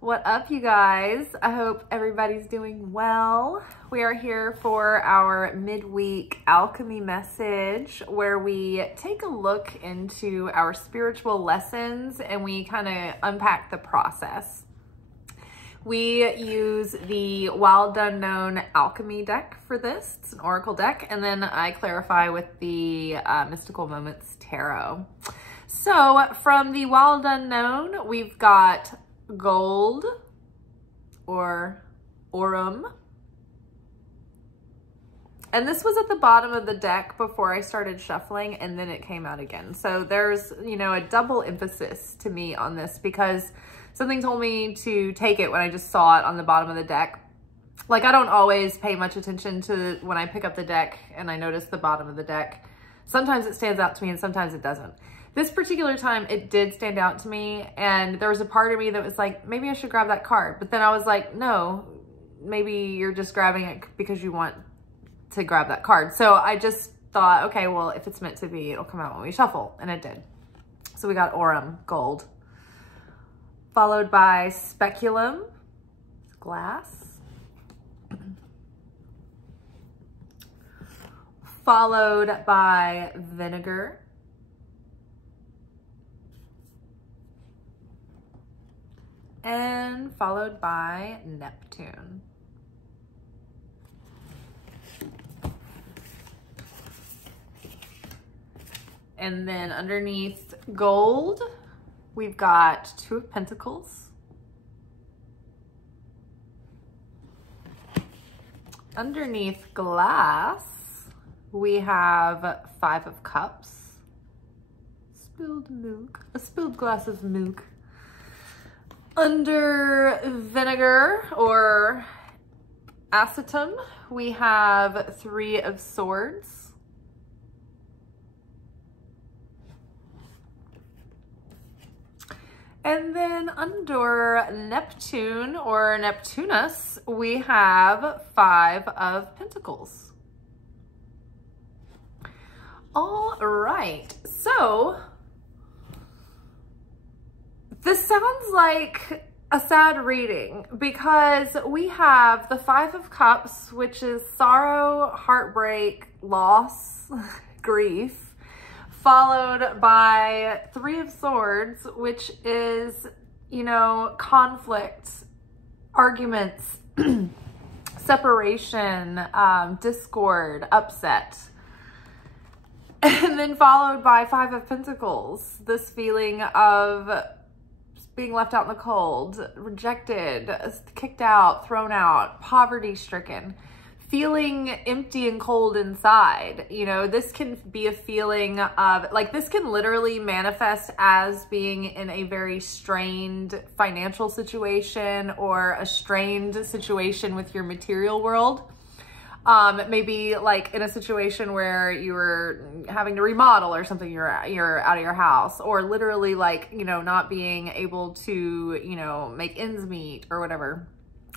What up, you guys? I hope everybody's doing well. We are here for our midweek alchemy message where we take a look into our spiritual lessons and we kind of unpack the process. We use the Wild Unknown Alchemy deck for this. It's an oracle deck, and then I clarify with the Mystical Moments Tarot. So from the Wild Unknown, we've got gold or aurum. And this was at the bottom of the deck before I started shuffling, and then it came out again. So there's, you know, a double emphasis to me on this because something told me to take it when I just saw it on the bottom of the deck. Like, I don't always pay much attention to when I pick up the deck and I notice the bottom of the deck. Sometimes it stands out to me and sometimes it doesn't. This particular time, it did stand out to me, and there was a part of me that was like, maybe I should grab that card. But then I was like, no, maybe you're just grabbing it because you want to grab that card. So I just thought, okay, well, if it's meant to be, it'll come out when we shuffle, and it did. So we got aurum, gold, followed by speculum, glass, followed by vinegar, and followed by Neptune. And then underneath gold, we've got Two of Pentacles. Underneath glass, we have Five of Cups. Spilled milk, a spilled glass of milk. Under vinegar or acetum, we have Three of Swords. And then under Neptune or Neptunus, we have Five of Pentacles. All right, so this sounds like a sad reading because we have the Five of Cups, which is sorrow, heartbreak, loss, grief, followed by Three of Swords, which is, you know, conflict, arguments, separation, discord, upset. And then followed by Five of Pentacles, this feeling of being left out in the cold, rejected, kicked out, thrown out, poverty-stricken, feeling empty and cold inside. You know, this can be a feeling of, like, this can literally manifest as being in a very strained financial situation or a strained situation with your material world. Maybe like in a situation where you were having to remodel or something, you're out of your house, or literally like, you know, not being able to, you know, make ends meet or whatever,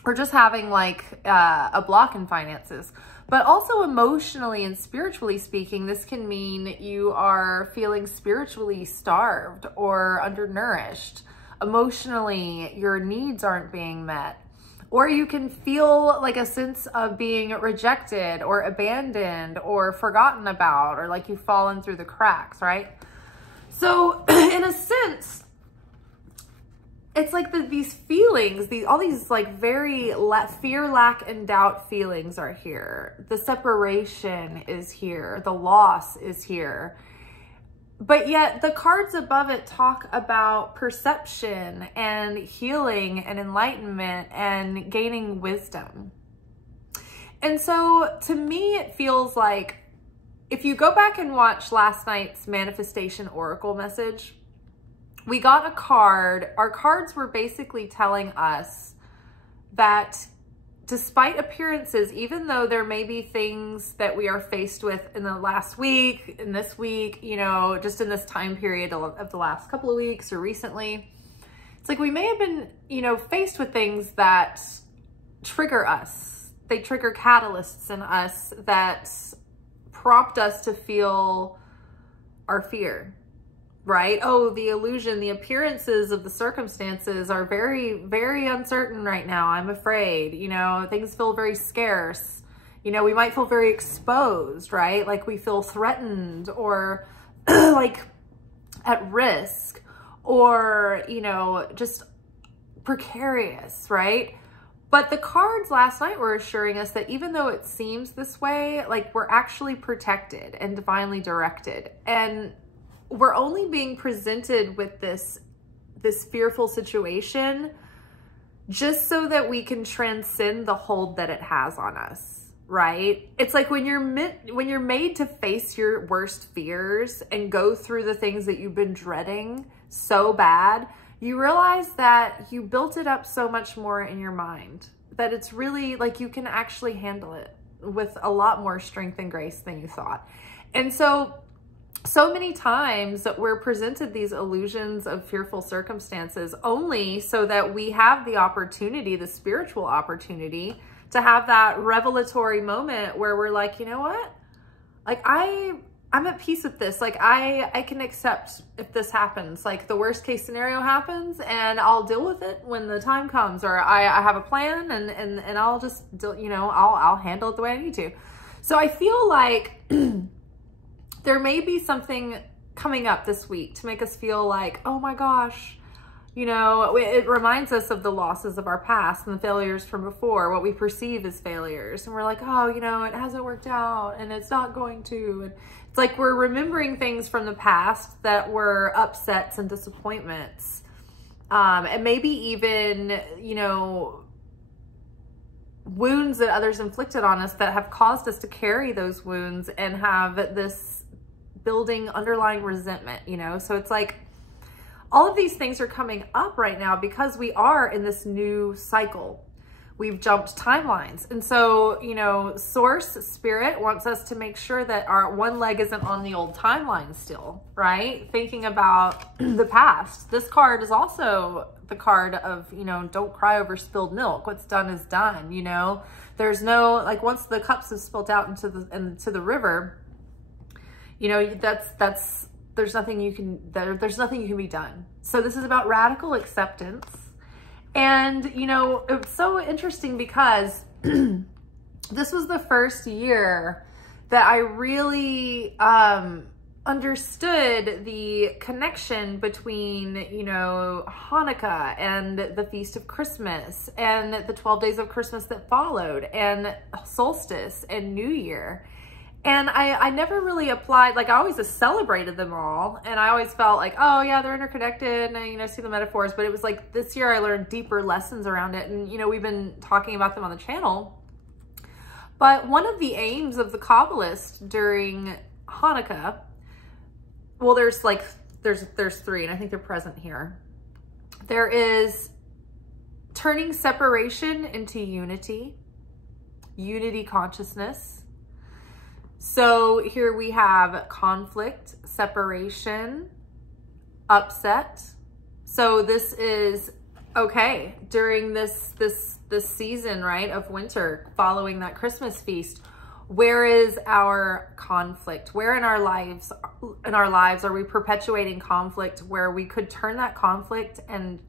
or just having like a block in finances. But also emotionally and spiritually speaking, this can mean you are feeling spiritually starved or undernourished. Emotionally, your needs aren't being met. Or you can feel like a sense of being rejected or abandoned or forgotten about, or like you've fallen through the cracks, right? So in a sense, it's like these feelings, all these like very fear, lack, and doubt feelings are here. The separation is here. The loss is here. But yet the cards above it talk about perception and healing and enlightenment and gaining wisdom. And so to me, it feels like if you go back and watch last night's manifestation oracle message, we got a card. Our cards were basically telling us that despite appearances, even though there may be things that we are faced with in the last week, in this week, you know, just in this time period of the last couple of weeks or recently, it's like we may have been, you know, faced with things that trigger us. They trigger catalysts in us that prompt us to feel our fear, right? Oh, the illusion, the appearances of the circumstances are very, very uncertain right now. I'm afraid, you know, things feel very scarce. You know, we might feel very exposed, right? Like we feel threatened or like at risk or, you know, just precarious, right? But the cards last night were assuring us that even though it seems this way, like we're actually protected and divinely directed. And we're only being presented with this fearful situation just so that we can transcend the hold that it has on us, right? It's like when you're made to face your worst fears and go through the things that you've been dreading so bad, you realize that you built it up so much more in your mind, that it's really like you can actually handle it with a lot more strength and grace than you thought. And so many times that we're presented these illusions of fearful circumstances only so that we have the opportunity, the spiritual opportunity, to have that revelatory moment where we're like, you know what? Like I'm at peace with this. Like I can accept if this happens, like the worst case scenario happens and I'll deal with it when the time comes, or I have a plan and I'll just, you know, I'll handle it the way I need to. So I feel like there may be something coming up this week to make us feel like, oh my gosh, you know, it reminds us of the losses of our past and the failures from before, what we perceive as failures. And we're like, oh, you know, it hasn't worked out and it's not going to. And it's like we're remembering things from the past that were upsets and disappointments. And maybe even, you know, wounds that others inflicted on us that have caused us to carry those wounds and have this building underlying resentment, you know? So it's like all of these things are coming up right now because we are in this new cycle. We've jumped timelines. And so, you know, source spirit wants us to make sure that our one leg isn't on the old timeline still, right? Thinking about the past. This card is also the card of, you know, don't cry over spilled milk. What's done is done, you know? There's no, like once the cups have spilled out into the river, you know, there's nothing you can be done. So this is about radical acceptance. And, you know, it's so interesting because this was the first year that I really understood the connection between, you know, Hanukkah and the Feast of Christmas and the 12 days of Christmas that followed and solstice and New Year. And I never really applied, like I always just celebrated them all. And I always felt like, oh yeah, they're interconnected and I, you know, see the metaphors. But it was like this year I learned deeper lessons around it. And, you know, we've been talking about them on the channel. But one of the aims of the Kabbalist during Hanukkah, well, there's three, and I think they're present here. There is turning separation into unity consciousness. So here we have conflict, separation, upset. So this is okay during this season, right, of winter following that Christmas feast. Where is our conflict? Where in our lives are we perpetuating conflict where we could turn that conflict and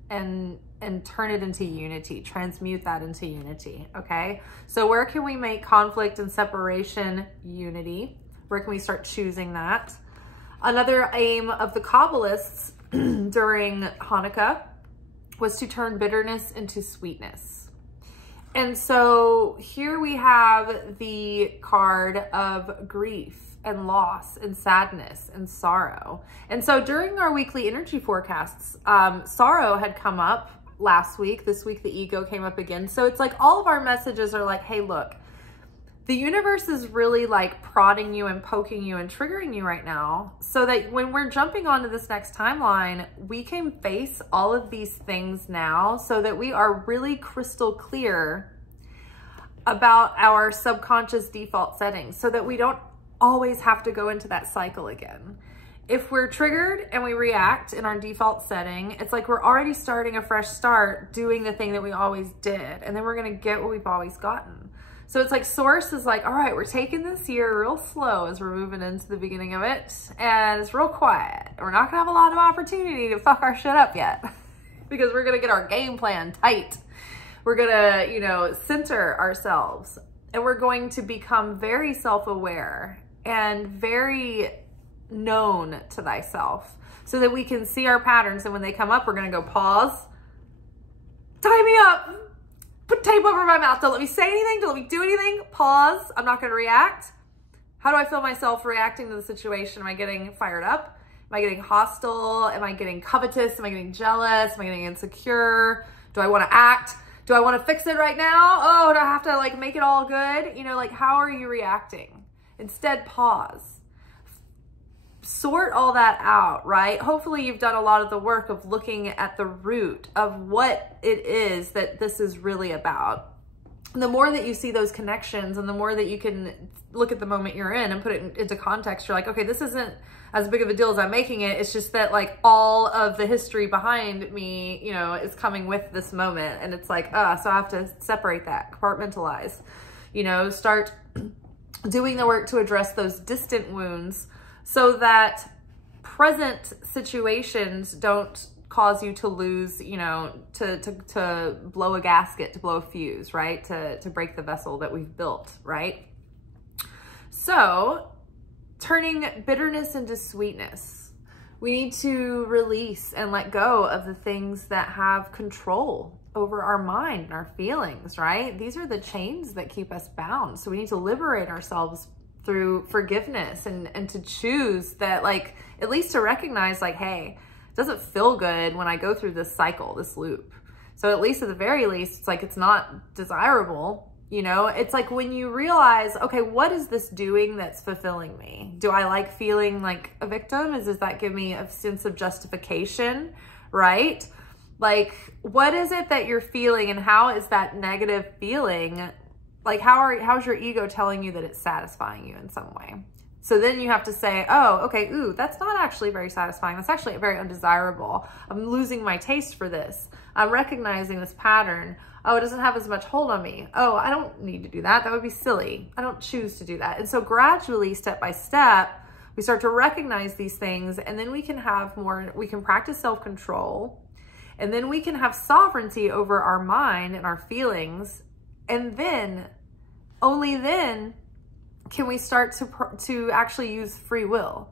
turn it into unity, transmute that into unity, okay? So where can we make conflict and separation unity? Where can we start choosing that? Another aim of the Kabbalists during Hanukkah was to turn bitterness into sweetness. And so here we have the card of grief and loss and sadness and sorrow. And so during our weekly energy forecasts, sorrow had come up last week. This week, the ego came up again. So it's like all of our messages are like, hey, look, the universe is really like prodding you and poking you and triggering you right now so that when we're jumping onto this next timeline, we can face all of these things now so that we are really crystal clear about our subconscious default settings so that we don't always have to go into that cycle again. If we're triggered and we react in our default setting, it's like we're already starting a fresh start doing the thing that we always did. And then we're going to get what we've always gotten. So it's like Source is like, all right, we're taking this year real slow as we're moving into the beginning of it. And it's real quiet. We're not gonna have a lot of opportunity to fuck our shit up yet because we're gonna get our game plan tight. We're gonna, you know, center ourselves, and we're going to become very self-aware and very known to thyself so that we can see our patterns. And when they come up, we're gonna go pause, tie me up, put tape over my mouth. Don't let me say anything. Don't let me do anything. Pause. I'm not going to react. How do I feel myself reacting to the situation? Am I getting fired up? Am I getting hostile? Am I getting covetous? Am I getting jealous? Am I getting insecure? Do I want to act? Do I want to fix it right now? Oh, do I have to like make it all good? You know, like how are you reacting? Instead, pause. Sort all that out, right? Hopefully you've done a lot of the work of looking at the root of what it is that this is really about. And the more that you see those connections and the more that you can look at the moment you're in and put it into context, you're like, okay, this isn't as big of a deal as I'm making it. It's just that like all of the history behind me, you know, is coming with this moment. And it's like, so I have to separate that, compartmentalize, you know, start doing the work to address those distant wounds so that present situations don't cause you to lose, you know, to blow a gasket, to blow a fuse, right? To break the vessel that we've built, right? So turning bitterness into sweetness. We need to release and let go of the things that have control over our mind and our feelings, right? These are the chains that keep us bound. So we need to liberate ourselves through forgiveness and to choose that, like, at least to recognize like, hey, it doesn't feel good when I go through this cycle, this loop. So at least at the very least, it's like, it's not desirable. You know, it's like when you realize, okay, what is this doing that's fulfilling me? Do I like feeling like a victim? Does that give me a sense of justification, right? Like, what is it that you're feeling and how is that negative feeling? Like, how's your ego telling you that it's satisfying you in some way? So then you have to say, oh, okay, ooh, that's not actually very satisfying. That's actually very undesirable. I'm losing my taste for this. I'm recognizing this pattern. Oh, it doesn't have as much hold on me. Oh, I don't need to do that. That would be silly. I don't choose to do that. And so gradually, step by step, we start to recognize these things, and then we can have more, we can practice self-control, and then we can have sovereignty over our mind and our feelings. And then, only then, can we start to actually use free will.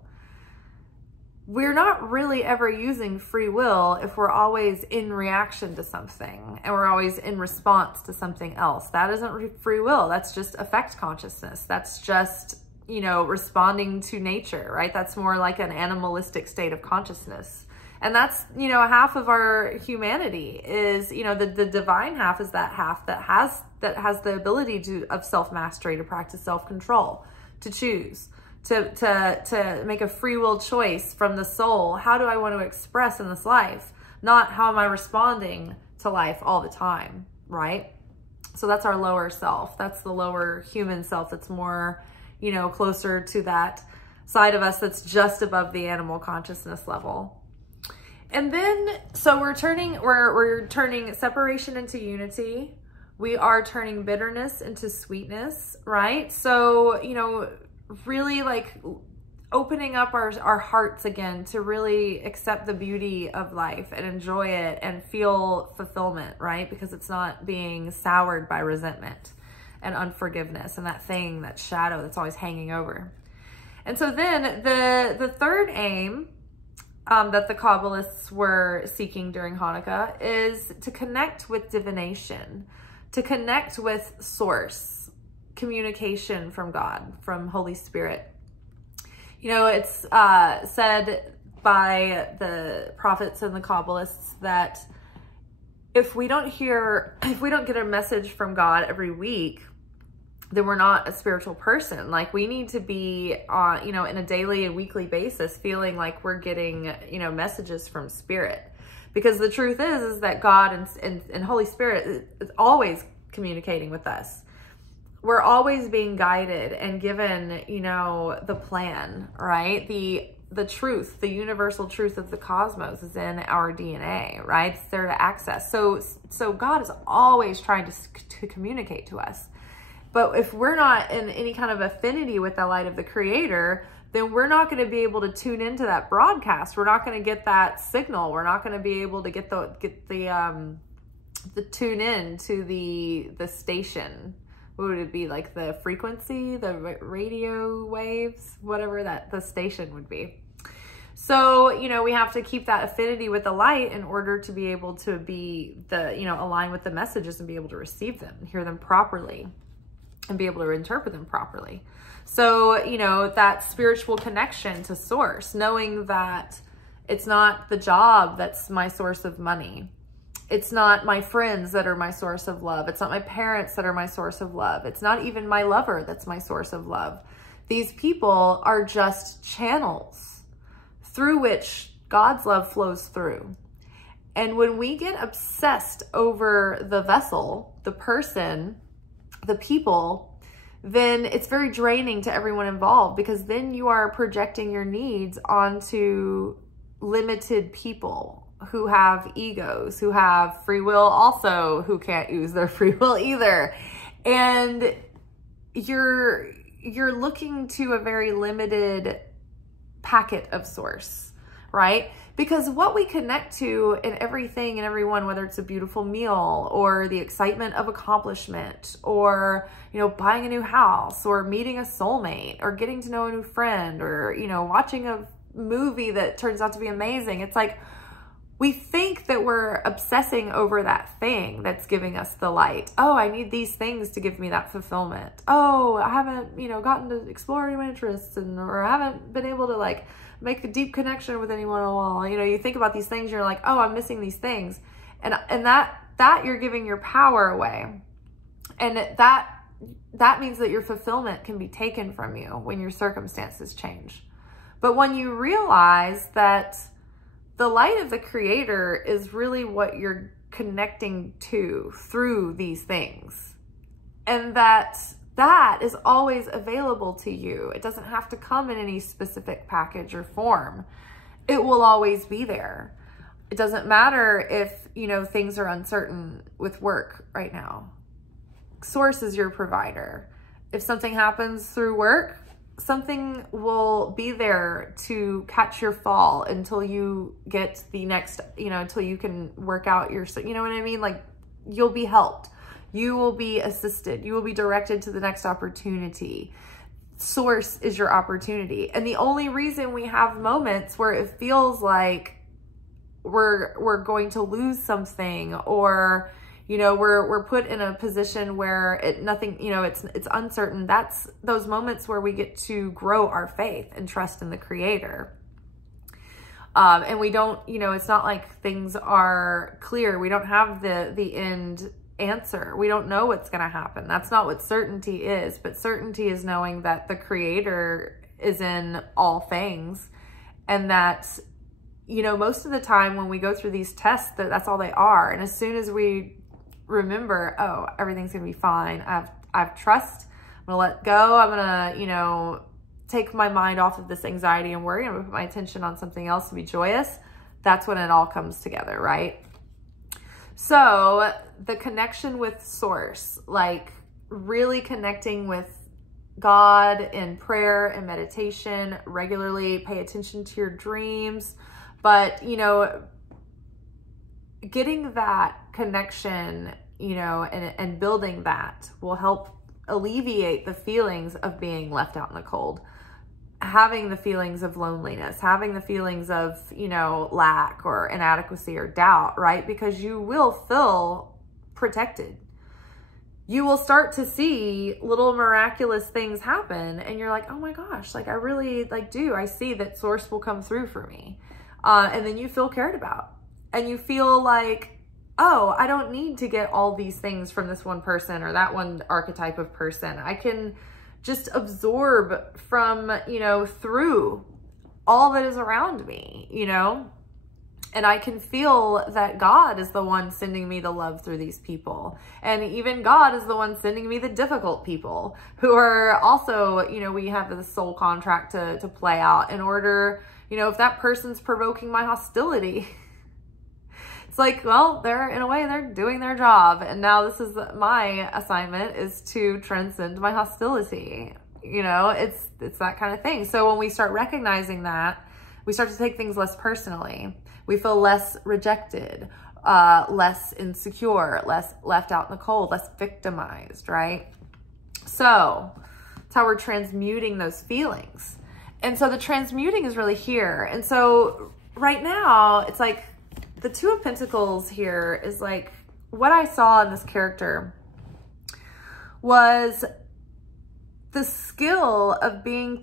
We're not really ever using free will if we're always in reaction to something and we're always in response to something else. That isn't free will. That's just affect consciousness. That's just, you know, responding to nature, right? That's more like an animalistic state of consciousness. And that's, you know, half of our humanity is, you know, the divine half is that half that has the ability of self-mastery, to practice self-control, to choose, to make a free will choice from the soul. How do I want to express in this life? Not how am I responding to life all the time, right? So that's our lower self. That's the lower human self that's more, you know, closer to that side of us that's just above the animal consciousness level. And then, so we're turning separation into unity. We are turning bitterness into sweetness, right? So, you know, really like opening up our hearts again to really accept the beauty of life and enjoy it and feel fulfillment, right? Because it's not being soured by resentment and unforgiveness and that thing, that shadow that's always hanging over. And so then the third aim that the Kabbalists were seeking during Hanukkah is to connect with divination, to connect with source, communication from God, from Holy Spirit. You know, it's said by the prophets and the Kabbalists that if we don't get a message from God every week, then we're not a spiritual person. Like, we need to be on, you know, in a daily and weekly basis, feeling like we're getting, you know, messages from Spirit. Because the truth is that God and Holy Spirit is always communicating with us. We're always being guided and given, you know, the plan, right? The truth, the universal truth of the cosmos is in our DNA, right? It's there to access. So God is always trying to communicate to us. But if we're not in any kind of affinity with the light of the Creator, then we're not going to be able to tune into that broadcast. We're not going to get that signal. We're not going to be able to get the tune in to the station. What would it be, like the frequency, the radio waves, whatever that the station would be. So, you know, we have to keep that affinity with the light in order to be able to be align with the messages and be able to receive them, hear them properly, and be able to interpret them properly. So, you know, that spiritual connection to source, knowing that it's not the job that's my source of money. It's not my friends that are my source of love. It's not my parents that are my source of love. It's not even my lover that's my source of love. These people are just channels through which God's love flows through. And when we get obsessed over the vessel, the person, the people, then it's very draining to everyone involved, because then you are projecting your needs onto limited people who have egos, who have free will also, who can't use their free will either. And you're looking to a very limited packet of source, right? Because what we connect to in everything and everyone, whether it's a beautiful meal or the excitement of accomplishment, or, you know, buying a new house, or meeting a soulmate, or getting to know a new friend, or, you know, watching a movie that turns out to be amazing. It's like, we think that we're obsessing over that thing that's giving us the light. Oh, I need these things to give me that fulfillment. Oh, I haven't, you know, gotten to explore any of my interests, or I haven't been able to like make a deep connection with anyone in a while. You know, you think about these things, you're like, oh, I'm missing these things. And that you're giving your power away. And that means that your fulfillment can be taken from you when your circumstances change. But when you realize that the light of the Creator is really what you're connecting to through these things, and that is always available to you. It doesn't have to come in any specific package or form. It will always be there. It doesn't matter if, you know, things are uncertain with work right now. Source is your provider. If something happens through work, something will be there to catch your fall until you get the next, you know, until you can work out your, you know what I mean? Like, you'll be helped. You will be assisted. You will be directed to the next opportunity. Source is your opportunity. And the only reason we have moments where it feels like we're going to lose something, or, you know, we're put in a position where nothing, you know, it's uncertain. That's those moments where we get to grow our faith and trust in the Creator. And we don't, you know, it's not like things are clear. We don't have the end answer. We don't know what's going to happen. That's not what certainty is. But certainty is knowing that the Creator is in all things, and that, you know, most of the time when we go through these tests, that's all they are. And as soon as we remember, oh, everything's gonna be fine, I have trust, I'm gonna let go, I'm gonna, you know, take my mind off of this anxiety and worry, I'm gonna put my attention on something else to be joyous, that's when it all comes together, right? So the connection with source, like really connecting with God in prayer and meditation regularly, pay attention to your dreams, but, you know, getting that connection, you know, and building that will help alleviate the feelings of being left out in the cold, having the feelings of loneliness, having the feelings of, you know, lack or inadequacy or doubt, right? Because you will feel protected. You will start to see little miraculous things happen, and you're like, oh my gosh, like I really I see that source will come through for me. And then you feel cared about, and you feel like, oh, I don't need to get all these things from this one person or that one archetype of person. I can just absorb from, you know, through all that is around me, you know, and I can feel that God is the one sending me the love through these people. And even God is the one sending me the difficult people who are also, you know, we have the soul contract to play out in order, you know, if that person's provoking my hostility, It's like, well, in a way, they're doing their job. And now this is my assignment, is to transcend my hostility. You know, it's that kind of thing. So when we start recognizing that, we start to take things less personally. We feel less rejected, less insecure, less left out in the cold, less victimized, right? So that's how we're transmuting those feelings. And so the transmuting is really here. And so right now, it's like the Two of Pentacles here is like, what I saw in this character was the skill of being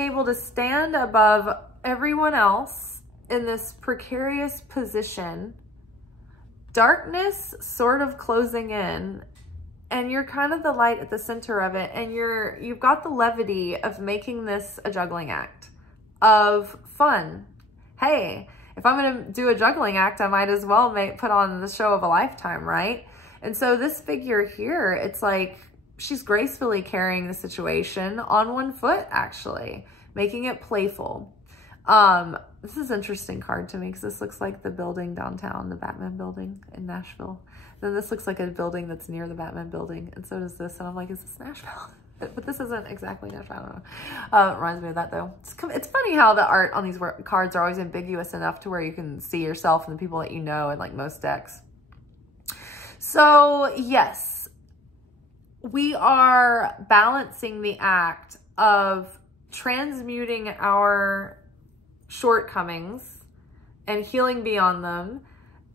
able to stand above everyone else in this precarious position, darkness sort of closing in, and you're kind of the light at the center of it, and you've got the levity of making this a juggling act of fun. Hey, if I'm going to do a juggling act, I might as well put on the show of a lifetime, right? And so this figure here, it's like she's gracefully carrying the situation on one foot, actually, making it playful. This is an interesting card to me because this looks like the building downtown, the Batman building in Nashville. Then this looks like a building that's near the Batman building, and so does this. And I'm like, is this Nashville? But this isn't exactly Nashville. I don't know. It reminds me of that, though. It's funny how the art on these cards are always ambiguous enough to where you can see yourself and the people that you know in like most decks. So yes, we are balancing the act of transmuting our shortcomings and healing beyond them.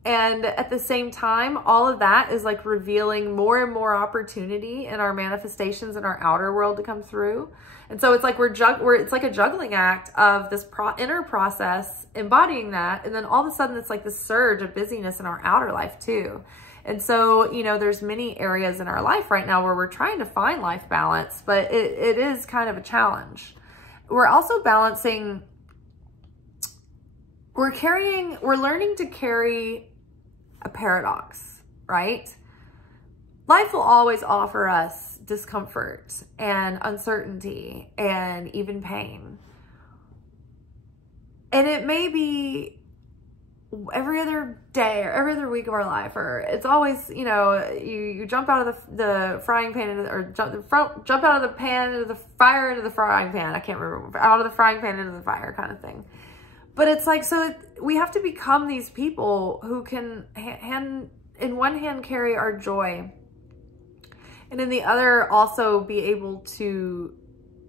And at the same time, all of that is like revealing more and more opportunity in our manifestations in our outer world to come through. And so it's like it's like a juggling act of this inner process, embodying that. And then all of a sudden it's like this surge of busyness in our outer life too. And so, you know, there's many areas in our life right now where we're trying to find life balance, but it is kind of a challenge. We're also balancing, we're learning to carry a paradox, right? Life will always offer us discomfort and uncertainty and even pain. And it may be every other day or every other week of our life, or it's always, you know, you jump out of the frying pan or jump out of the pan into the fire into the frying pan. I can't remember, out of the frying pan into the fire kind of thing. But it's like, so we have to become these people who can in one hand carry our joy, and in the other also be able to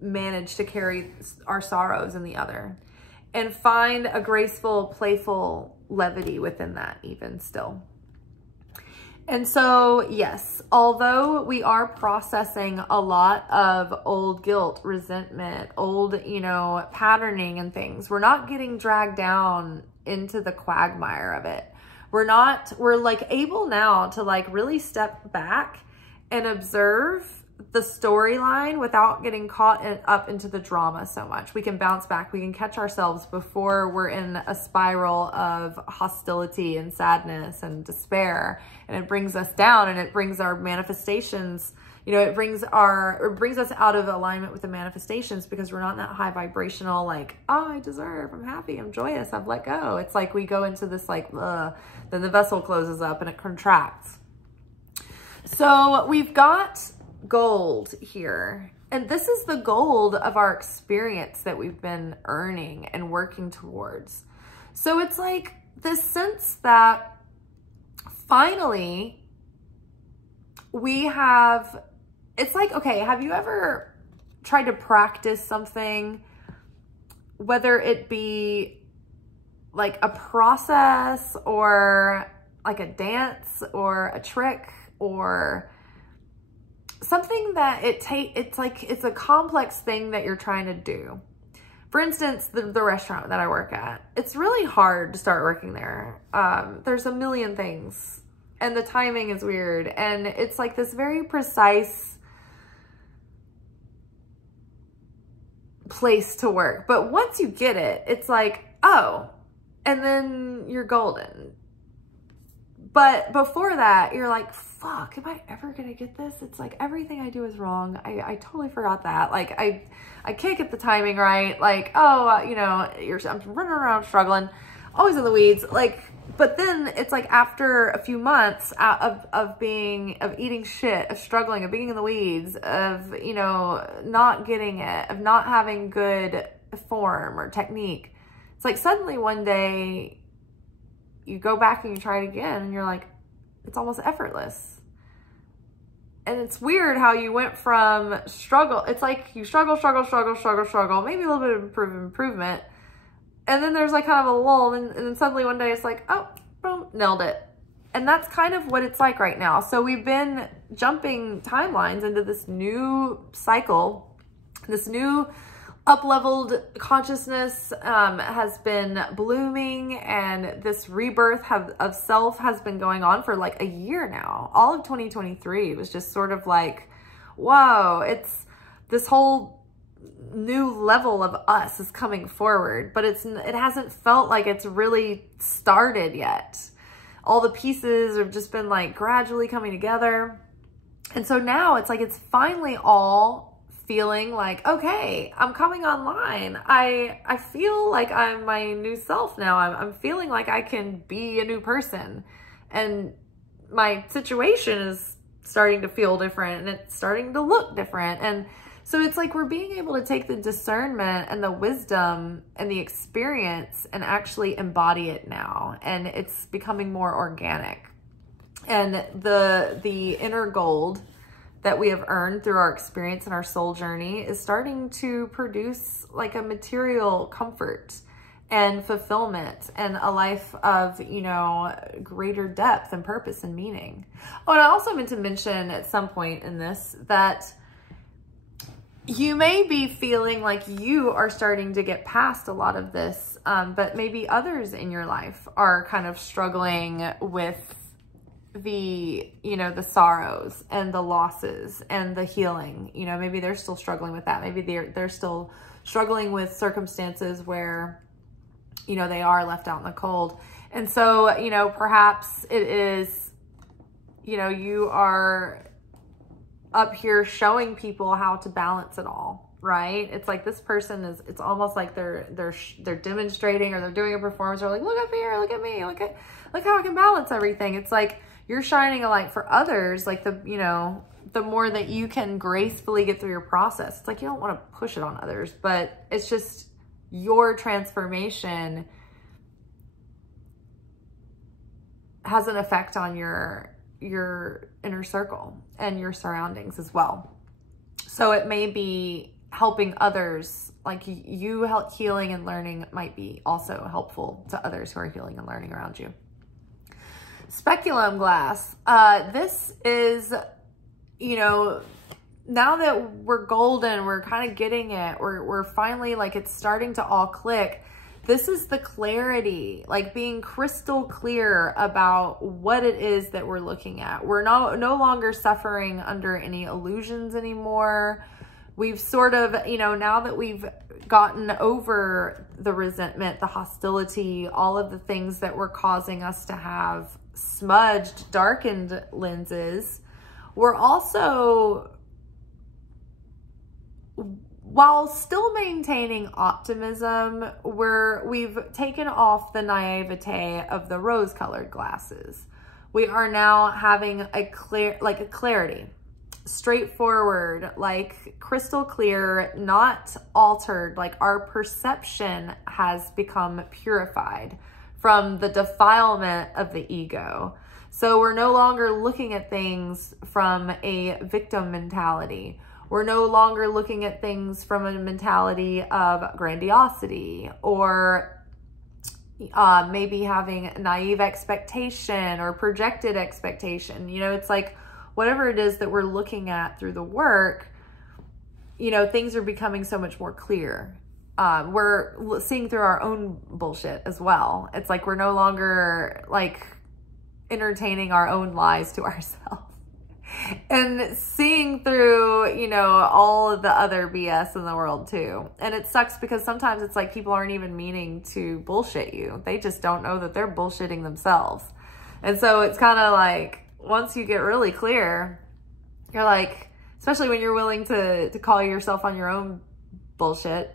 manage to carry our sorrows in the other, and find a graceful, playful levity within that even still. And so, yes, although we are processing a lot of old guilt, resentment, old, you know, patterning and things, we're not getting dragged down into the quagmire of it. We're like able now to like really step back and observe the storyline without getting caught up into the drama so much. We can bounce back. We can catch ourselves before we're in a spiral of hostility and sadness and despair. And it brings us down, and it brings our manifestations, you know, it brings us out of alignment with the manifestations, because we're not in that high vibrational, like, oh, I deserve, I'm happy, I'm joyous, I've let go. It's like we go into this like, then the vessel closes up and it contracts. So we've got gold here, and this is the gold of our experience that we've been earning and working towards. So it's like this sense that finally we have, it's like, okay, have you ever tried to practice something, whether it be like a process or like a dance or a trick or something that it's a complex thing that you're trying to do. For instance, the restaurant that I work at, it's really hard to start working there. There's a million things, and the timing is weird, and it's like this very precise place to work. But once you get it, it's like, oh, and then you're golden. But before that, you're like, fuck, am I ever going to get this? It's like everything I do is wrong. I totally forgot that. Like I can't get the timing right. Like, oh, you know, I'm running around struggling, always in the weeds. Like, But then it's like after a few months of eating shit, of struggling, of being in the weeds, of, you know, not getting it, of not having good form or technique. It's like suddenly one day you go back and you try it again and you're like, it's almost effortless. And it's weird how you went from struggle. It's like you struggle, maybe a little bit of improvement. And then there's like kind of a lull, and then suddenly one day it's like, oh, boom, nailed it. And that's kind of what it's like right now. So we've been jumping timelines into this new cycle. This new up-leveled consciousness has been blooming, and this rebirth of self has been going on for like a year now. All of 2023 was just sort of like, whoa, it's this whole new level of us is coming forward, but it hasn't felt like it's really started yet. All the pieces have just been like gradually coming together. And so now it's like, it's finally all feeling like, okay, I'm coming online. I feel like I'm my new self now. I'm feeling like I can be a new person, and my situation is starting to feel different, and it's starting to look different. And so it's like we're being able to take the discernment and the wisdom and the experience and actually embody it now. And it's becoming more organic. And the inner gold that we have earned through our experience and our soul journey is starting to produce like a material comfort and fulfillment and a life of, you know, greater depth and purpose and meaning. Oh, and I also meant to mention at some point in this that you may be feeling like you are starting to get past a lot of this, but maybe others in your life are kind of struggling with the, you know, the sorrows and the losses and the healing. You know, maybe they're still struggling with that. Maybe they're still struggling with circumstances where, you know, they are left out in the cold. And so, you know, perhaps it is, you know, you are up here showing people how to balance it all, right? It's like this person is, it's almost like they're demonstrating, or they're doing a performance, or like, look up here, look at me, look how I can balance everything. It's like you're shining a light for others, like the, you know, the more that you can gracefully get through your process. It's like you don't want to push it on others, but it's just your transformation has an effect on your inner circle and your surroundings as well. So it may be helping others, like you healing and learning might be also helpful to others who are healing and learning around you. Speculum glass. This is, you know, now that we're golden, we're kind of getting it, we're finally like, it's starting to all click. This is the clarity, like being crystal clear about what it is that we're looking at. We're no longer suffering under any illusions anymore. We've sort of, you know, now that we've gotten over the resentment, the hostility, all of the things that were causing us to have smudged, darkened lenses, we're also, while still maintaining optimism, we've taken off the naivete of the rose-colored glasses. We are now having a clarity, straightforward, like crystal clear, not altered, like our perception has become purified from the defilement of the ego. So we're no longer looking at things from a victim mentality. We're no longer looking at things from a mentality of grandiosity, or maybe having naive expectation or projected expectation. You know, it's like whatever it is that we're looking at through the work, you know, things are becoming so much more clear. We're seeing through our own bullshit as well. It's like we're no longer like entertaining our own lies to ourselves. And seeing through, you know, all of the other BS in the world too. And it sucks because sometimes it's like people aren't even meaning to bullshit you. They just don't know that they're bullshitting themselves. And so it's kind of like, once you get really clear, you're like, especially when you're willing to call yourself on your own bullshit,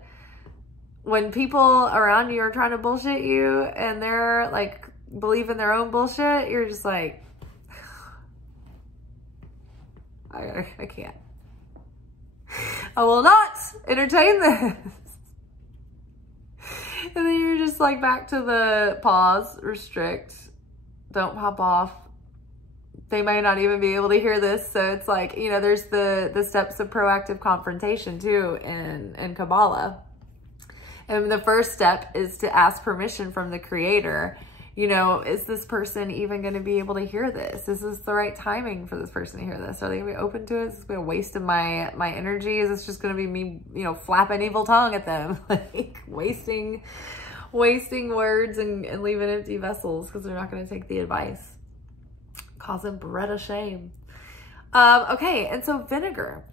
when people around you are trying to bullshit you and they're like believe in their own bullshit, you're just like, I can't. I will not entertain this. And then you're just like back to the pause, restrict, don't pop off. They may not even be able to hear this. So it's like, you know, there's the steps of proactive confrontation too in Kabbalah. And the first step is to ask permission from the creator. You know, is this person even going to be able to hear this? Is this the right timing for this person to hear this? Are they going to be open to it? Is this going to be a waste of my energy? Is this just going to be me, you know, flapping evil tongue at them? Like wasting words and leaving empty vessels because they're not going to take the advice. Causing bread of shame. Okay, and so vinegar.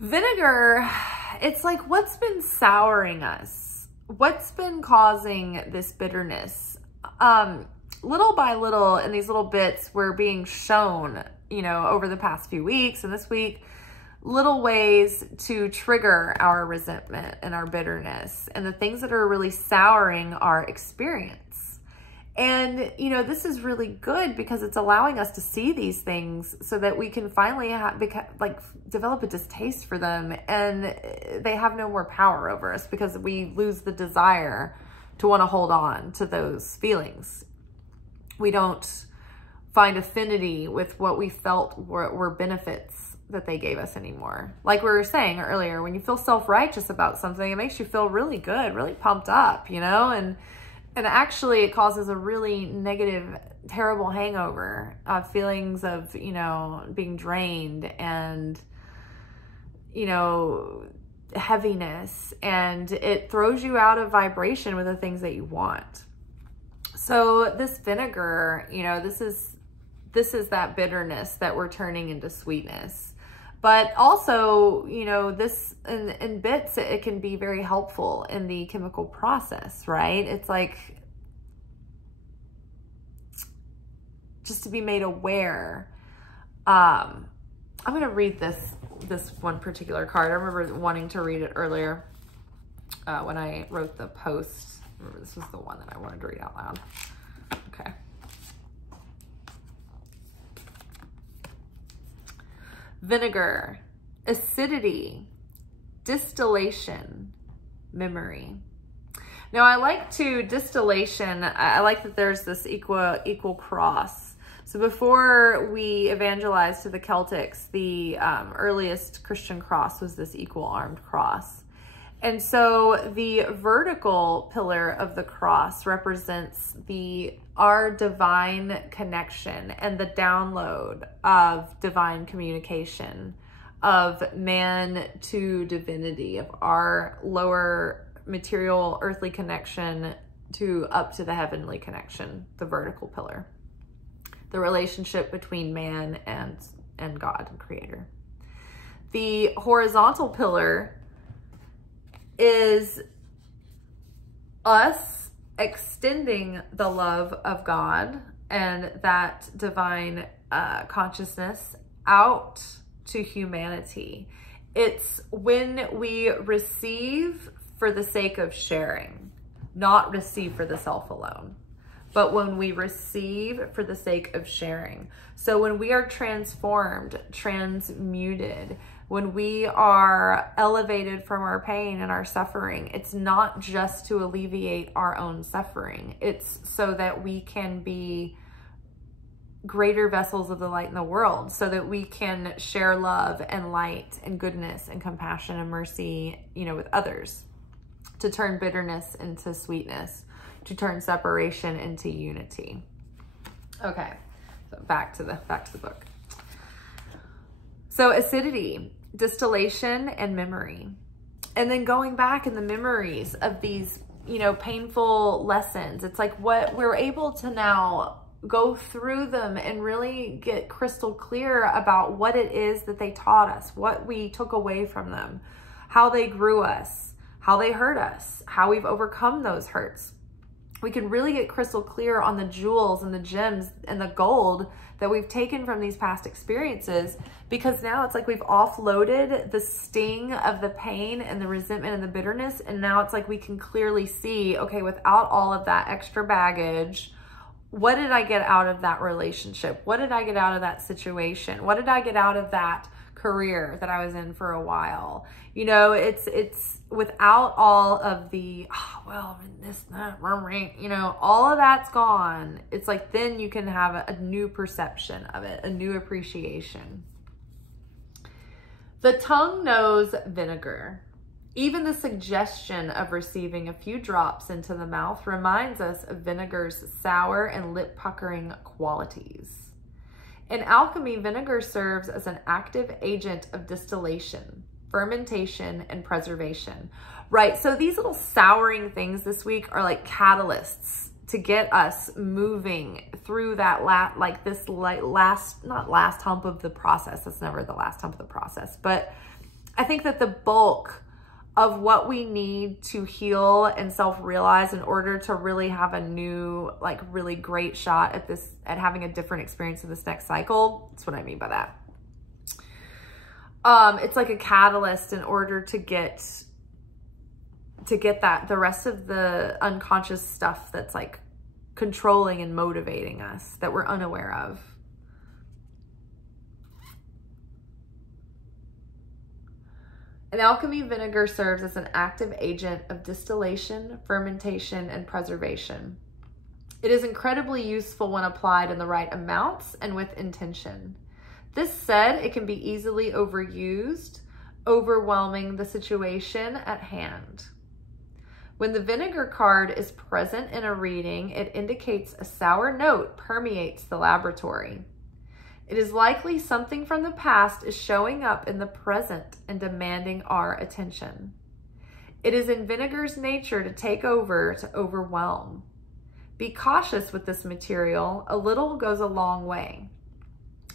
Vinegar, it's like what's been souring us? What's been causing this bitterness? Little by little, in these little bits, we're being shown, you know, over the past few weeks and this week, little ways to trigger our resentment and our bitterness and the things that are really souring our experience. And, you know, this is really good because it's allowing us to see these things so that we can finally develop a distaste for them, and they have no more power over us because we lose the desire to want to hold on to those feelings. We don't find affinity with what we felt were benefits that they gave us anymore. Like we were saying earlier, when you feel self-righteous about something, it makes you feel really good, really pumped up, you know, and actually it causes a really negative, terrible hangover, feelings of, you know, being drained and, you know, heaviness, and it throws you out of vibration with the things that you want. So this vinegar, you know, this is that bitterness that we're turning into sweetness. But also, you know, this in bits, it can be very helpful in the chemical process, right? It's like just to be made aware. I'm going to read this one particular card. I remember wanting to read it earlier when I wrote the post. I remember this was the one that I wanted to read out loud. Okay. Vinegar, acidity, distillation, memory. Now I like distillation, I like that there's this equal cross. So before we evangelized to the Celtics, the earliest Christian cross was this equal armed cross. And so the vertical pillar of the cross represents our divine connection and the download of divine communication, of man to divinity, of our lower material earthly connection up to the heavenly connection, the vertical pillar, the relationship between man and God and Creator. The horizontal pillar is us extending the love of God and that divine consciousness out to humanity. It's when we receive for the sake of sharing, not receive for the self alone, but when we receive for the sake of sharing. So when we are transformed, transmuted, when we are elevated from our pain and our suffering, it's not just to alleviate our own suffering. It's so that we can be greater vessels of the light in the world, so that we can share love and light and goodness and compassion and mercy, you know, with others, to turn bitterness into sweetness, to turn separation into unity. Okay, so back to the book. So acidity, distillation, and memory. And then going back in the memories of these, you know, painful lessons, it's like what we're able to now go through them and really get crystal clear about what it is that they taught us, what we took away from them, how they grew us, how they hurt us, how we've overcome those hurts. we can really get crystal clear on the jewels and the gems and the gold that we've taken from these past experiences, because now it's like we've offloaded the sting of the pain and the resentment and the bitterness. And now it's like we can clearly see, okay, without all of that extra baggage, what did I get out of that relationship? What did I get out of that situation? What did I get out of that career that I was in for a while? You know, it's without all of the, oh, well, this, that, you know, all of that's gone. It's like, then you can have a new perception of it, a new appreciation. The tongue knows vinegar. Even the suggestion of receiving a few drops into the mouth reminds us of vinegar's sour and lip-puckering qualities. In alchemy, vinegar serves as an active agent of distillation, fermentation, and preservation. Right, so these little souring things this week are like catalysts to get us moving through that last not last hump of the process. That's never the last hump of the process. But I think that the bulk of what we need to heal and self-realize in order to really have a new, like, really great shot at this, at having a different experience in this next cycle. That's what I mean by that. It's like a catalyst in order to get that, the rest of the unconscious stuff that's like controlling and motivating us that we're unaware of. In alchemy, vinegar serves as an active agent of distillation, fermentation, and preservation. It is incredibly useful when applied in the right amounts and with intention. This said, it can be easily overused, overwhelming the situation at hand. When the vinegar card is present in a reading, it indicates a sour note permeates the laboratory. It is likely something from the past is showing up in the present and demanding our attention. It is in vinegar's nature to take over, to overwhelm. Be cautious with this material. A little goes a long way.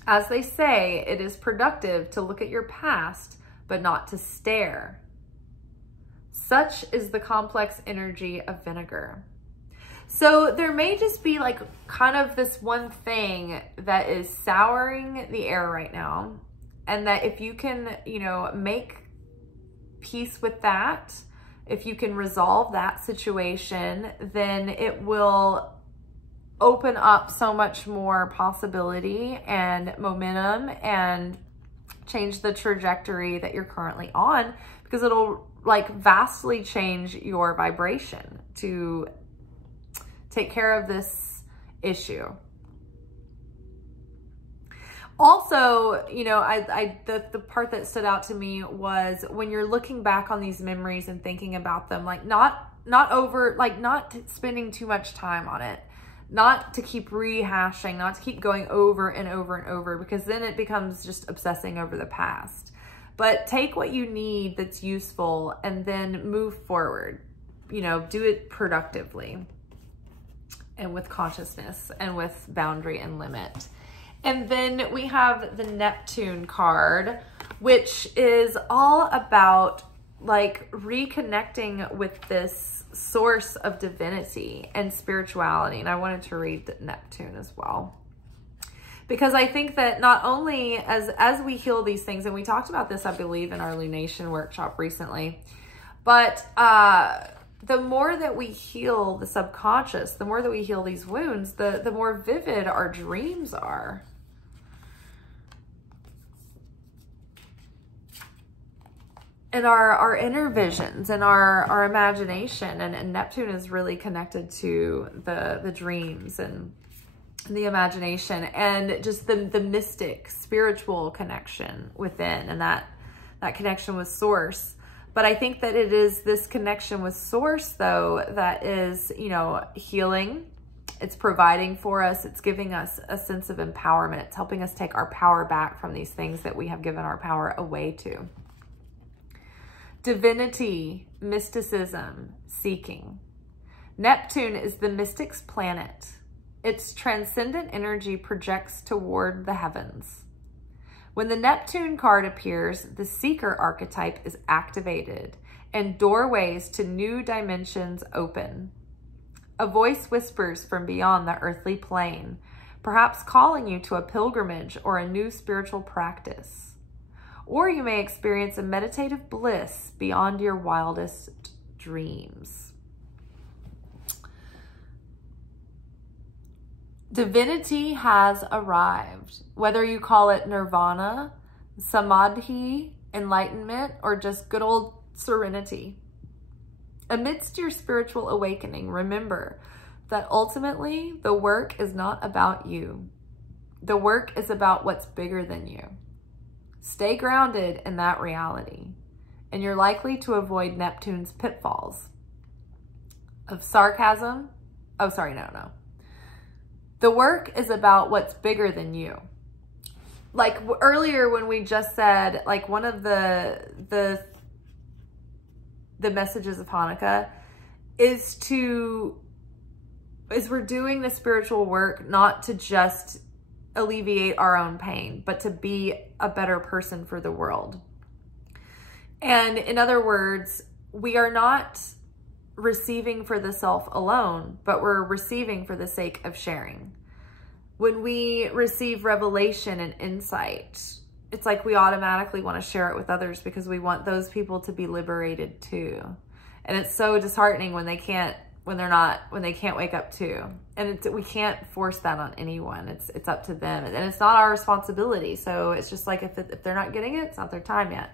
As they say, it is productive to look at your past, but not to stare. Such is the complex energy of vinegar. So there may just be like kind of this one thing that is souring the air right now. And that if you can, you know, make peace with that, if you can resolve that situation, then it will open up so much more possibility and momentum and change the trajectory that you're currently on, because it'll like vastly change your vibration to take care of this issue. Also, you know, the part that stood out to me was when you're looking back on these memories and thinking about them, like not spending too much time on it, not to keep rehashing, not to keep going over and over and over, because then it becomes just obsessing over the past. But take what you need that's useful and then move forward. You know, do it productively and with consciousness and with boundary and limit. And then we have the Neptune card, which is all about like reconnecting with this source of divinity and spirituality. And I wanted to read the Neptune as well, because I think that not only as we heal these things, and we talked about this, I believe, in our Lunation workshop recently, but the more that we heal the subconscious, the more that we heal these wounds, the more vivid our dreams are. And our inner visions and our imagination. And Neptune is really connected to the dreams and the imagination and just the mystic, spiritual connection within, and that connection with source. But I think that it is this connection with source, though, that is, you know, healing. It's providing for us. It's giving us a sense of empowerment. It's helping us take our power back from these things that we have given our power away to. Divinity, mysticism, seeking. Neptune is the mystic's planet. Its transcendent energy projects toward the heavens. When the Neptune card appears, the seeker archetype is activated and doorways to new dimensions open. A voice whispers from beyond the earthly plane, perhaps calling you to a pilgrimage or a new spiritual practice. Or you may experience a meditative bliss beyond your wildest dreams. Divinity has arrived. Whether you call it nirvana, samadhi, enlightenment, or just good old serenity. Amidst your spiritual awakening, remember that ultimately the work is not about you. The work is about what's bigger than you. Stay grounded in that reality, and you're likely to avoid Neptune's pitfalls of sarcasm. Oh, sorry, no. The work is about what's bigger than you. Like earlier when we just said, like one of the messages of Hanukkah is we're doing the spiritual work not to just alleviate our own pain, but to be a better person for the world. And in other words, we are not receiving for the self alone, but we're receiving for the sake of sharing. When we receive revelation and insight, it's like we automatically want to share it with others because we want those people to be liberated too. And it's so disheartening when they can't wake up too. And we can't force that on anyone. It's up to them, and it's not our responsibility. So it's just like, if they're not getting it, it's not their time yet.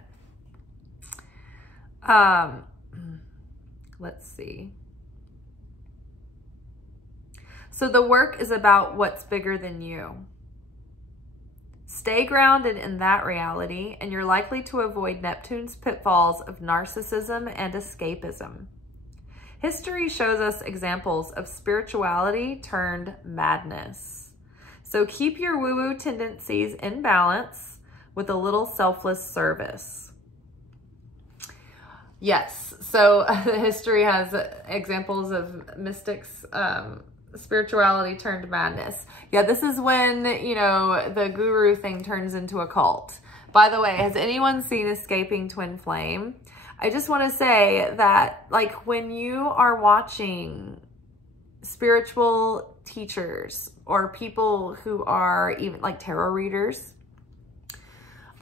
Let's see. So the work is about what's bigger than you. Stay grounded in that reality, and you're likely to avoid Neptune's pitfalls of narcissism and escapism. History shows us examples of spirituality turned madness. So keep your woo-woo tendencies in balance with a little selfless service. Yes, so history has examples of mystics, spirituality turned madness. Yeah, this is when, the guru thing turns into a cult. By the way, has anyone seen Escaping Twin Flame? I just want to say that, like, when you are watching spiritual teachers or people who are even like tarot readers,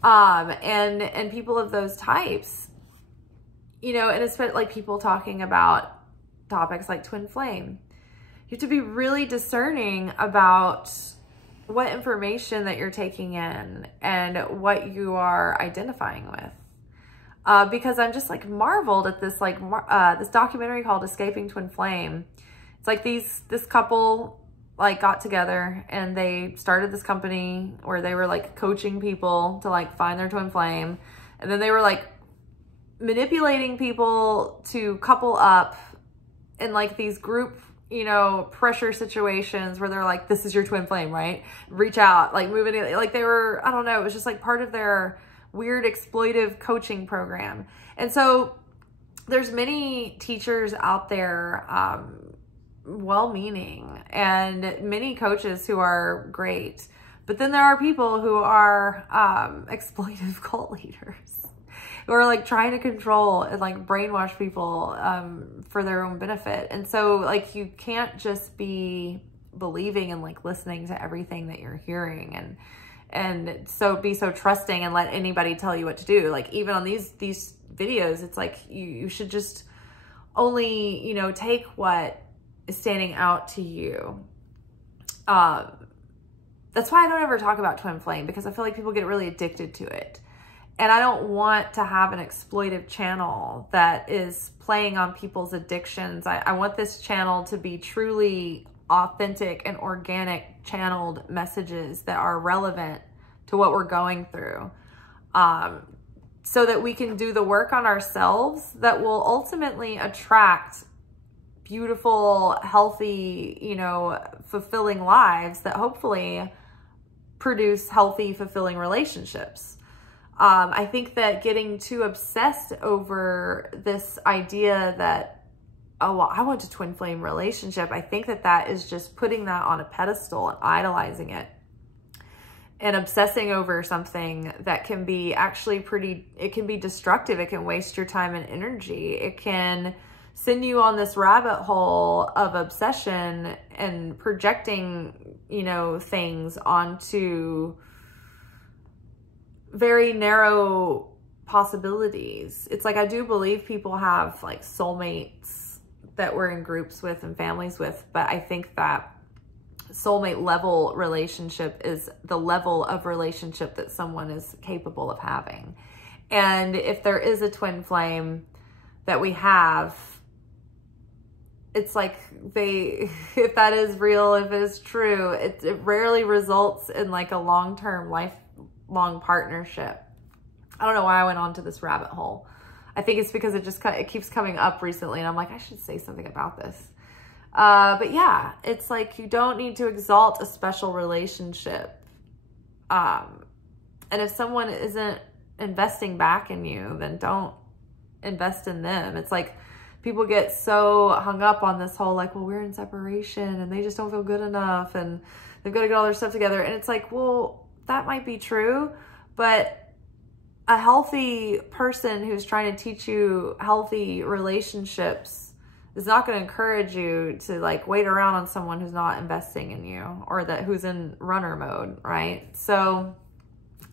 and people of those types, and especially like people talking about topics like twin flame, you have to be really discerning about what information that you're taking in and what you are identifying with. Because I'm just like marveled at this, this documentary called Escaping Twin Flame. It's like this couple like got together and they started this company where they were like coaching people to like find their twin flame. And then they were like manipulating people to couple up in like these group, pressure situations where they're like, this is your twin flame, right? Reach out, like move it. Like they were, I don't know. It was just like part of their weird exploitive coaching program. And so there's many teachers out there, well-meaning, and many coaches who are great. But then there are people who are exploitive cult leaders who are like trying to control and like brainwash people for their own benefit. And so like you can't just be believing and like listening to everything that you're hearing and so be so trusting and let anybody tell you what to do. Like even on these videos, it's like you should just only, take what is standing out to you. That's why I don't ever talk about twin flame, because I feel like people get really addicted to it. And I don't want to have an exploitive channel that is playing on people's addictions. I want this channel to be truly authentic and organic channeled messages that are relevant to what we're going through. So that we can do the work on ourselves that will ultimately attract beautiful, healthy, fulfilling lives that hopefully produce healthy, fulfilling relationships. I think that getting too obsessed over this idea that, oh, well, I want a twin flame relationship, I think that is just putting that on a pedestal and idolizing it and obsessing over something that can be actually it can be destructive. It can waste your time and energy. It can send you on this rabbit hole of obsession and projecting, you know, things onto very narrow possibilities. It's like, I do believe people have like soulmates that we're in groups with and families with, but I think that soulmate level relationship is the level of relationship that someone is capable of having. And if there is a twin flame that we have, it's like if that is real, if it is true, it rarely results in like a long-term, lifelong partnership. I don't know why I went on to this rabbit hole. I think it's because it keeps coming up recently, and I'm like, I should say something about this. But yeah, it's like, you don't need to exalt a special relationship. And if someone isn't investing back in you, then don't invest in them. It's like, people get so hung up on this whole like, well, we're in separation and they just don't feel good enough and they've got to get all their stuff together. And it's like, well, that might be true, but a healthy person who's trying to teach you healthy relationships is not going to encourage you to like wait around on someone who's not investing in you, or that who's in runner mode, right? So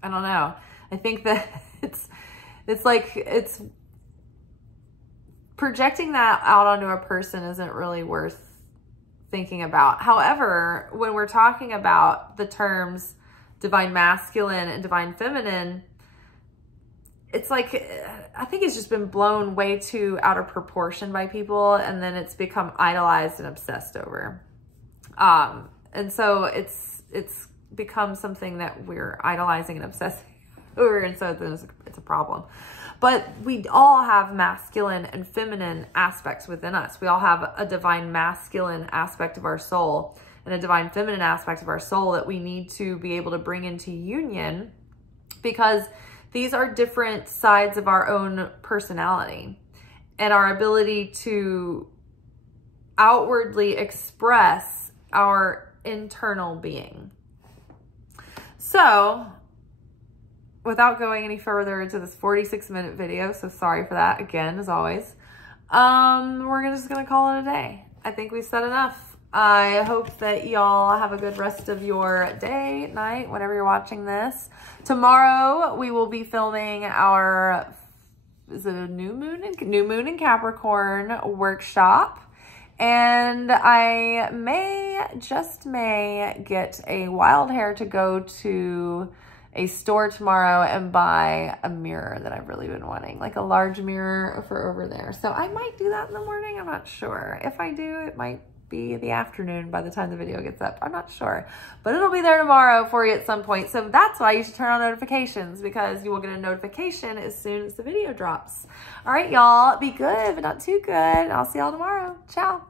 I don't know. I think that it's projecting that out onto a person isn't really worth thinking about. However, when we're talking about the terms divine masculine and divine feminine, it's like, I think it's just been blown way too out of proportion by people, and then it's become idolized and obsessed over. And so it's become something that we're idolizing and obsessing over, and so it's a problem. But we all have masculine and feminine aspects within us. We all have a divine masculine aspect of our soul and a divine feminine aspect of our soul that we need to be able to bring into union, because these are different sides of our own personality and our ability to outwardly express our internal being. So, without going any further into this 46-minute video, so sorry for that again, as always, we're just gonna call it a day. I think we said enough. I hope that y'all have a good rest of your day, night, whenever you're watching this. Tomorrow we will be filming our, is it a new moon in Capricorn workshop. And I just may get a wild hair to go to a store tomorrow and buy a mirror that I've really been wanting, like a large mirror for over there. So I might do that in the morning. I'm not sure. If I do, it might be the afternoon by the time the video gets up. I'm not sure, but it'll be there tomorrow for you at some point. So that's why you should turn on notifications, because you will get a notification as soon as the video drops. All right, y'all, be good, but not too good. I'll see y'all tomorrow. Ciao.